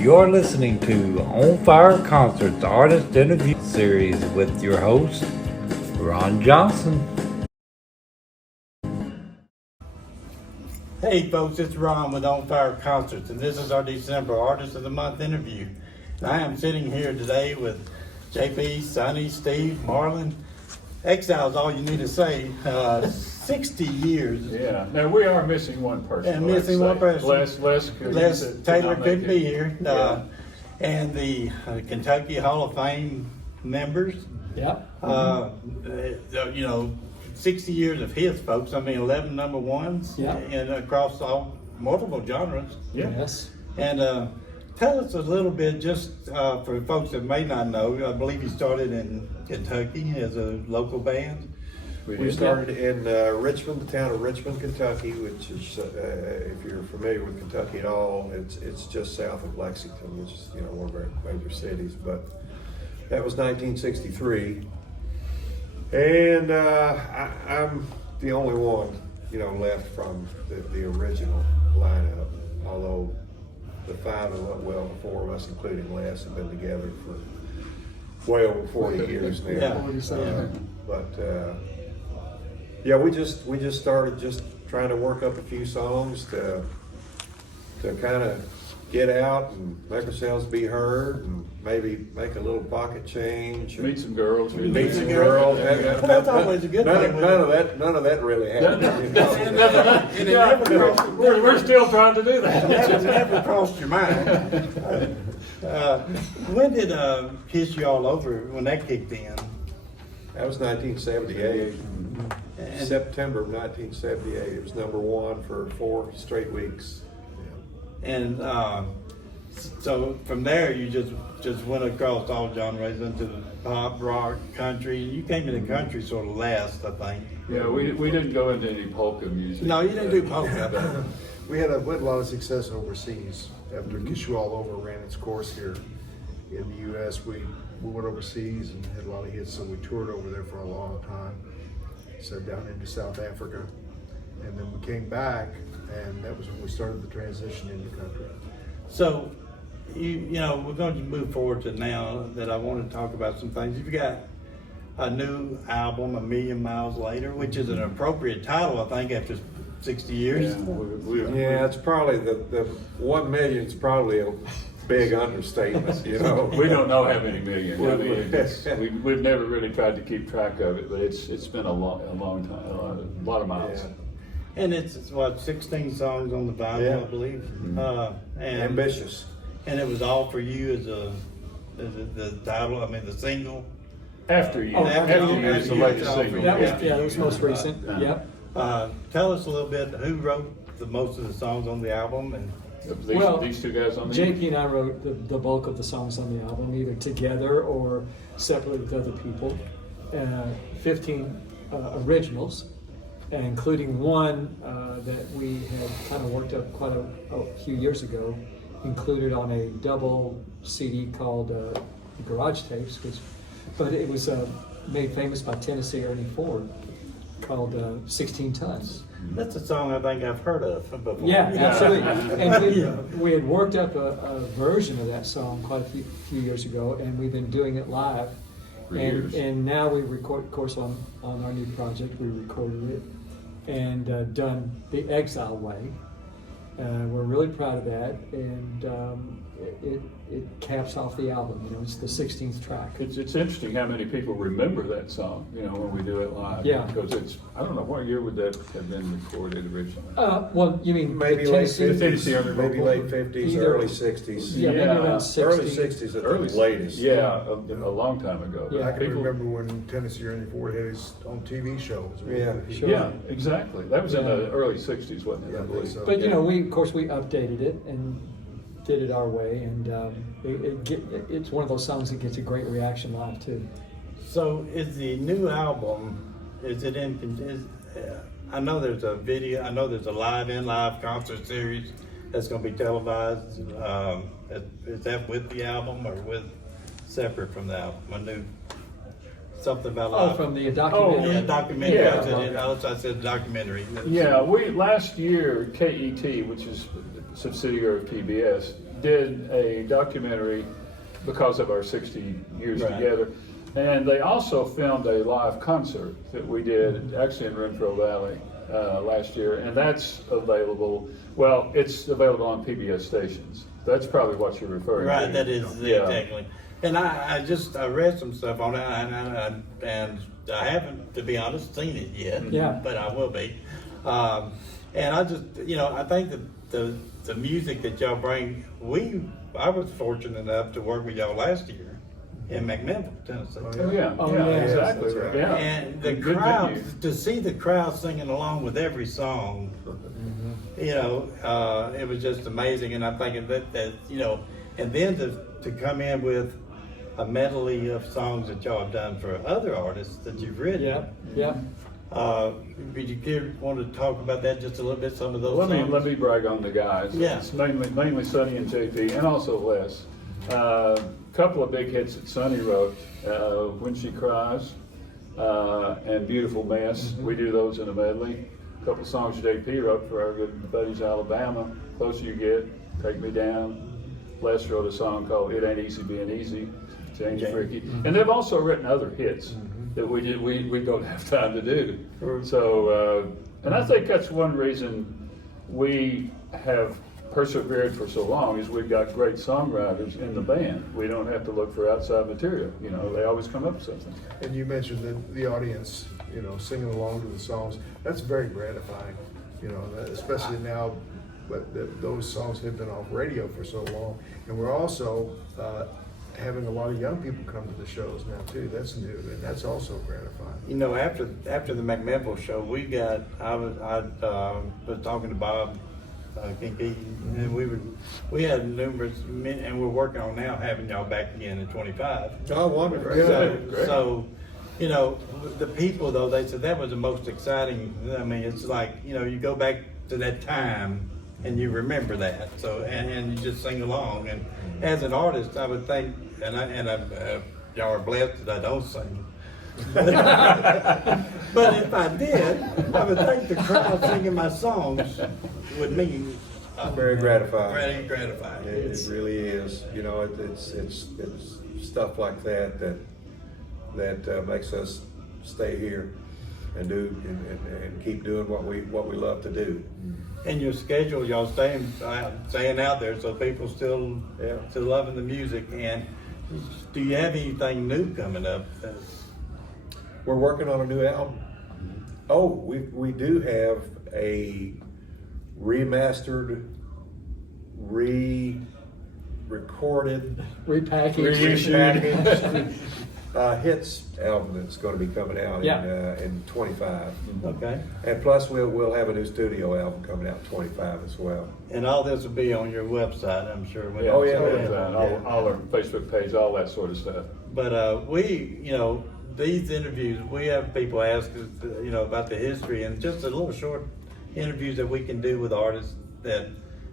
You're listening to On Fire Concerts Artist Interview Series with your host, Ron Johnson. Hey folks, it's Ron with On Fire Concerts, and this is our December Artist of the Month interview. And I am sitting here today with JP, Sonny, Steve, Marlon. Exile's all you need to say. 60 years. Yeah. Now we are missing one person. And missing one person. Les Taylor couldn't be here. And the Kentucky Hall of Fame members. Yeah. 60 years of hits, folks. I mean, 11 number ones. Yeah. And across all multiple genres. Yeah. Yes. And tell us a little bit, just for folks that may not know. I believe you started in Kentucky as a local band. We started in Richmond, the town of Richmond, Kentucky, which is, if you're familiar with Kentucky at all, it's just south of Lexington, which is one of our major cities. But that was 1963, and I'm the only one left from the original lineup. Although the four of us, including Les, have been together for way over 40 years now. Yeah, we just started just trying to work up a few songs to kind of get out and make ourselves be heard, and maybe make a little pocket change. Meet some girls. Meet some girls. That's always a good thing. None of that really happened. We're still trying to do that. It never crossed your mind. When did Kiss You All Over, when that kicked in? That was 1978. And September of 1978. It was number one for 4 straight weeks. And so from there, you just went across all genres into the pop, rock, country. You came into country sort of last, I think. Yeah, we didn't go into any polka music. No, you didn't do polka. We had a lot of success overseas after Kiss You All Over ran its course here in the U.S. We went overseas and had a lot of hits, so we toured over there for a long time. So down into South Africa, and then we came back, and that was when we started the transition into country. So, we're going to move forward to now that I want to talk about some things. You've got a new album, A Million Miles Later, which is an appropriate title, I think, after 60 years. Yeah, it's probably the 1 million is probably a big understatement. We don't know how many million. We've never really tried to keep track of it, but it's been a long time, a lot of miles. Yeah. And it's 16 songs on the vinyl, I believe. Mm-hmm. And ambitious. And it was all for you as the title. I mean, the single. After you is the latest single. That was most recent. Yep. Tell us a little bit who wrote the most of the songs on the album, and these two guys on the JP and I wrote the bulk of the songs on the album, either together or separately with other people. 15 originals, including one that we had kind of worked up quite a few years ago, included on a double CD called Garage Tapes, but it was made famous by Tennessee Ernie Ford, called 16 Tons. That's a song I think I've heard of before. Yeah, absolutely. And we had worked up a version of that song quite a few years ago, and we've been doing it live. For years. And now we record, of course, on our new project, we recorded it and done the Exile way. We're really proud of that, and it caps off the album. It's the 16th track. It's interesting how many people remember that song, when we do it live. Yeah. Because I don't know, what year would that have been recorded originally? Well, you mean Maybe late Tennessee? 50s, maybe late 50s, early 60s. Yeah, maybe around 60. Early 60s at the latest. Yeah, a long time ago. Yeah. I can remember when Tennessee Ernie Ford had his own TV show. Sure. Yeah, exactly. That was in the early 60s, wasn't it? Yeah, I believe so. But we updated it and did it our way, and it's one of those songs that gets a great reaction live too. So is the new album, is it in, I know there's a video, I know there's a live concert series that's going to be televised. Is that with the album or separate from the album? A new something about live. From the documentary. Yeah, documentary. Yeah. I said documentary. Yeah, last year KET, which is a subsidiary of PBS, did a documentary because of our 60 years Right. together. And they also filmed a live concert that we did actually in Renfrew Valley last year, and that's available. Well, it's available on PBS stations. That's probably what you're referring to. Right, that is Yeah. exactly. And I read some stuff on it, and I haven't, to be honest, seen it yet. Yeah. But I will be. And I just, I think that the music that y'all bring, I was fortunate enough to work with y'all last year in McMinnville, Tennessee. Oh, yeah, Oh, yeah, yeah. exactly. That's right. Yeah. And the Good crowd, venue. to see the crowd singing along with every song, it was just amazing. And I'm thinking that and then to come in with a medley of songs that y'all have done for other artists that you've written. Yeah. Would you want to talk about that just a little bit? Some of those Let songs. me brag on the guys. Yeah. It's mainly Sonny and JP, and also Les. Couple of big hits that Sonny wrote, When She Cries, and Beautiful Mess. We do those in a medley. A couple songs JP wrote for our good buddies Alabama, Closer You Get, Take Me Down. Les wrote a song called It Ain't Easy Being Easy, James Okay. Ricky. And they've also written other hits that we don't have time to do. So, and I think that's one reason we have persevered for so long is we've got great songwriters in the band. We don't have to look for outside material. They always come up with something. And you mentioned the audience, singing along to the songs. That's very gratifying, especially now that those songs have been off radio for so long. And we're also having a lot of young people come to the shows now too. That's new, and that's also gratifying. After the McMinnville show, I was talking to Bob Kinky, and we had numerous, and we're working on now having y'all back again in 25. Oh, wonderful. Great. So, the people though, they said that was the most exciting. I mean, it's like, you go back to that time and you remember that. So, and you just sing along. And as an artist, I would think, y'all are blessed that I don't sing. But if I did, I would think the crowd singing my songs would mean Very gratifying. very gratifying. It really is. It's stuff like that makes us stay here and do and keep doing what we love to do. And your schedule, y'all staying out there, so people still loving the music. And do you have anything new coming up? We're working on a new album. Oh, we do have a remastered, re-recorded, Repackaged. hits album that's going to be coming out in 25. Okay. And plus we'll have a new studio album coming out in 25 as well. And all this will be on your website, I'm sure. when Oh, it's yeah. available. All our Facebook page, all that sort of stuff. But these interviews, we have people ask us, about the history, and just a little short interviews that we can do with artists that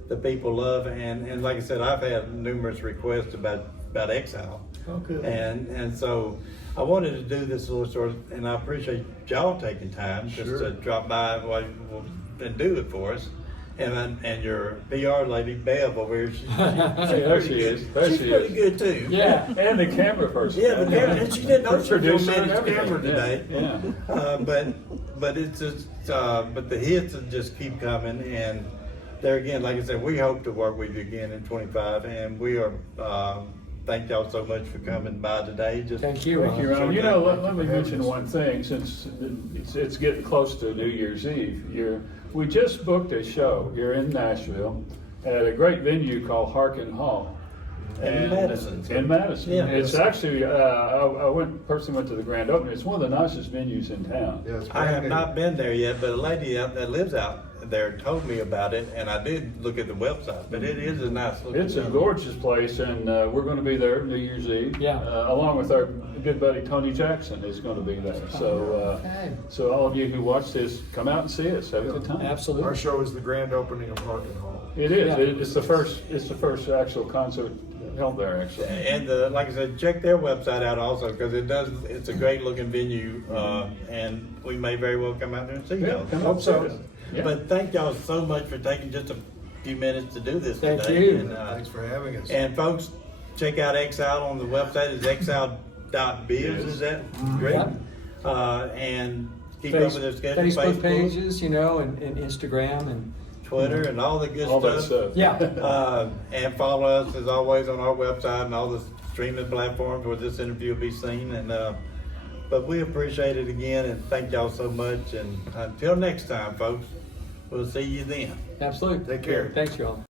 the people love. And like I said, I've had numerous requests about Exile. Oh, good. And so I wanted to do this little short, and I appreciate y'all taking time just to drop by and do it for us. And your PR lady, Bev, over here, she's There she is. There she's she pretty is. good too. Yeah. And the camera person. Yeah, the camera, and she didn't know she was Producer gonna and manage the camera everything. today. Yeah. But it's just, but the hits just keep coming, and there again, like I said, we hope to work with you again in 25, and we are, thank y'all so much for coming by today. Thank you. Thank you, Ron. Let me mention one thing, since it's getting close to New Year's Eve. We just booked a show here in Nashville at a great venue called Harkin Hall. In Madison. In Madison. Yeah. It's actually, I personally went to the grand opening. It's one of the nicest venues in town. Yeah, it's I have brand new. not been there yet, but a lady that lives out there told me about it, and I did look at the website, but it is a nice looking. It's a gorgeous place, and we're going to be there New Year's Eve. Yeah. Along with our good buddy Tony Jackson is going to be there. So, Okay. so all of you who watch this, come out and see us. Have a good time. Absolutely. Our show is the grand opening of Harkin Hall. It is. Yeah. It's the first. It's the first actual concert held there. Actually. And like I said, check their website out also, because it's a great looking venue, and we may very well come out there and see y'all. Come Hope out so. and see us. Yeah. But thank y'all so much for taking just a few minutes to do this Thank today. you. And, Thanks for having us. and folks, check out Exile on the website. It's exile.biz. Is that great? Yep. And keep up with their schedule. Facebook pages, you know, and Instagram and Twitter, and all the good All that stuff. stuff. yeah. And follow us as always on our website and all the streaming platforms where this interview will be seen. And but we appreciate it again, and thank y'all so much. And until next time, folks, we'll see you then. Absolutely. Take care. Thanks, y'all.